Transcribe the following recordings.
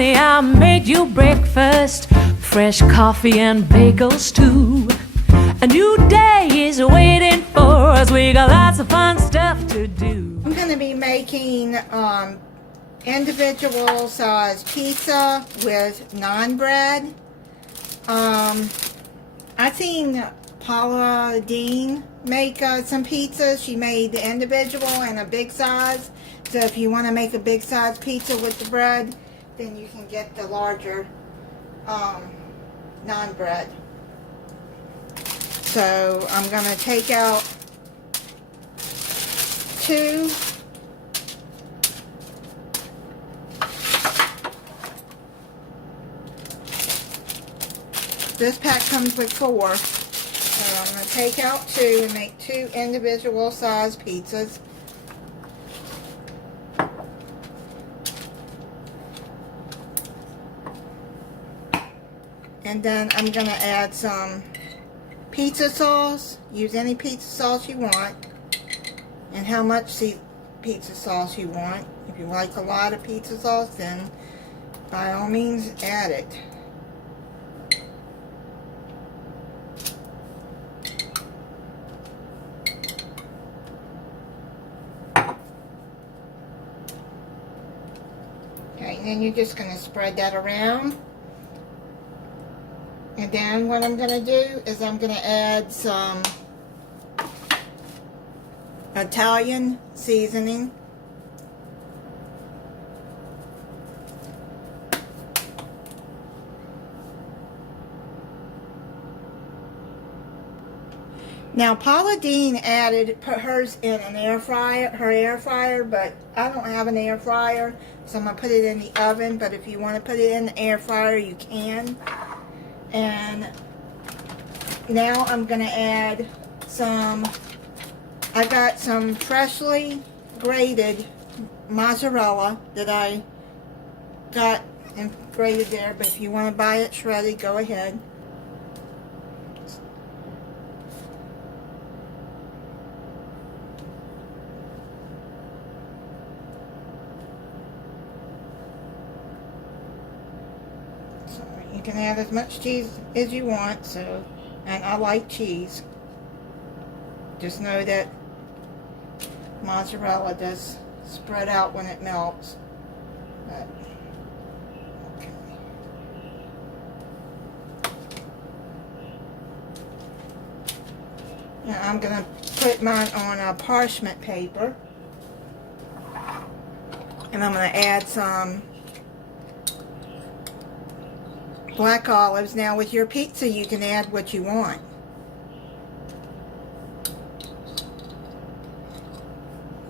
honey, I made you breakfast, fresh coffee and bagels too. A new day is waiting for us. We got lots of fun stuff to do. I'm going to be making individual size pizza with naan bread. I seen Paula Dean make some pizzas. She made the individual and a big size. So if you want to make a big size pizza with the bread, then you can get the larger naan bread. So I'm going to take out 2. This pack comes with 4. So I'm going to take out 2 and make 2 individual size pizzas. And then I'm going to add some pizza sauce. Use any pizza sauce you want. And how much pizza sauce you want. If you like a lot of pizza sauce, then by all means add it. Okay, and then you're just going to spread that around. And then what I'm going to do is I'm going to add some Italian seasoning. Now Paula Dean put hers in an air fryer, but I don't have an air fryer, so I'm going to put it in the oven. But if you want to put it in the air fryer, you can. And now I'm going to add I got some freshly grated mozzarella that I got and grated there, but if you want to buy it shredded, go ahead. You can add as much cheese as you want, and I like cheese. Just know that mozzarella does spread out when it melts. But, okay. Now I'm going to put mine on a parchment paper. And I'm going to add some black olives. Now with your pizza you can add what you want.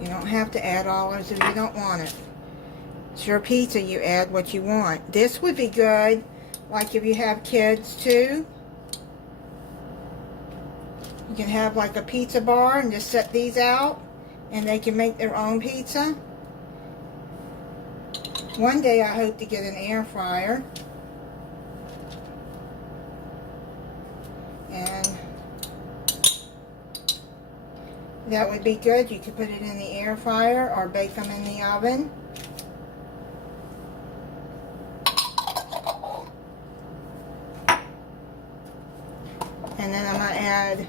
You don't have to add olives if you don't want it. It's your pizza, you add what you want. This would be good like if you have kids too. You can have like a pizza bar and just set these out and they can make their own pizza. One day I hope to get an air fryer. And that would be good. You could put it in the air fryer or bake them in the oven. And then I'm going to add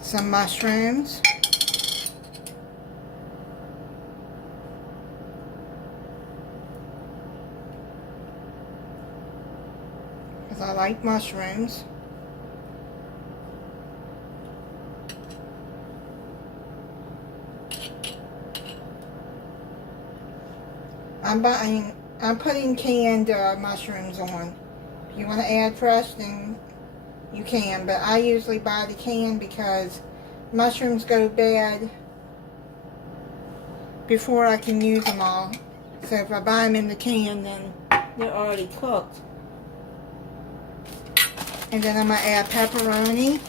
some mushrooms. Because I like mushrooms. I'm putting canned mushrooms on. If you want to add fresh, then you can, but I usually buy the can because mushrooms go bad before I can use them all. So if I buy them in the can, then they're already cooked. And then I'm going to add pepperoni.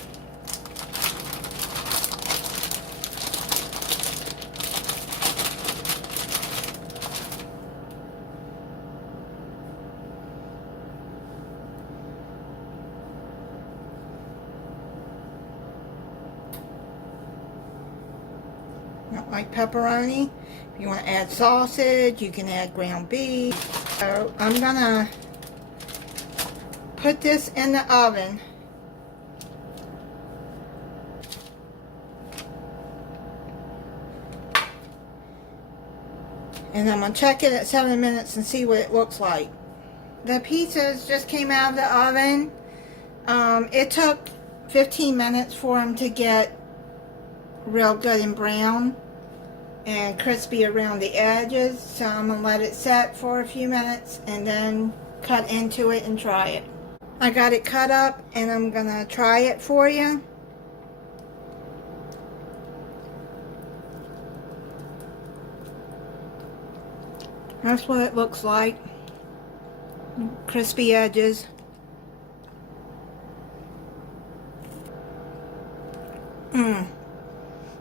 like pepperoni. If you want to add sausage, you can add ground beef. So I'm gonna put this in the oven. And I'm gonna check it at 7 minutes and see what it looks like. The pizzas just came out of the oven. It took 15 minutes for them to get real good and brown and crispy around the edges. So I'm going to let it set for a few minutes and then cut into it and try it. I got it cut up and I'm going to try it for you. That's what it looks like. Crispy edges.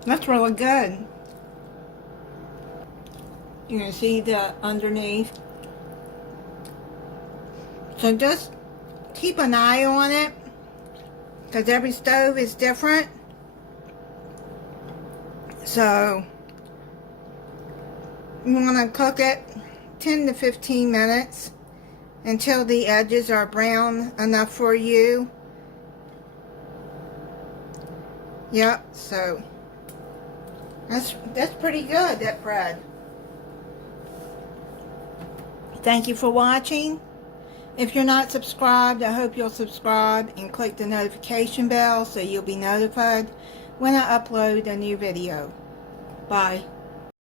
That's really good. You can see the underneath. So just keep an eye on it, because every stove is different. So you want to cook it 10 to 15 minutes until the edges are brown enough for you. Yep, so that's pretty good, that bread. Thank you for watching. If you're not subscribed, I hope you'll subscribe and click the notification bell so you'll be notified when I upload a new video. Bye.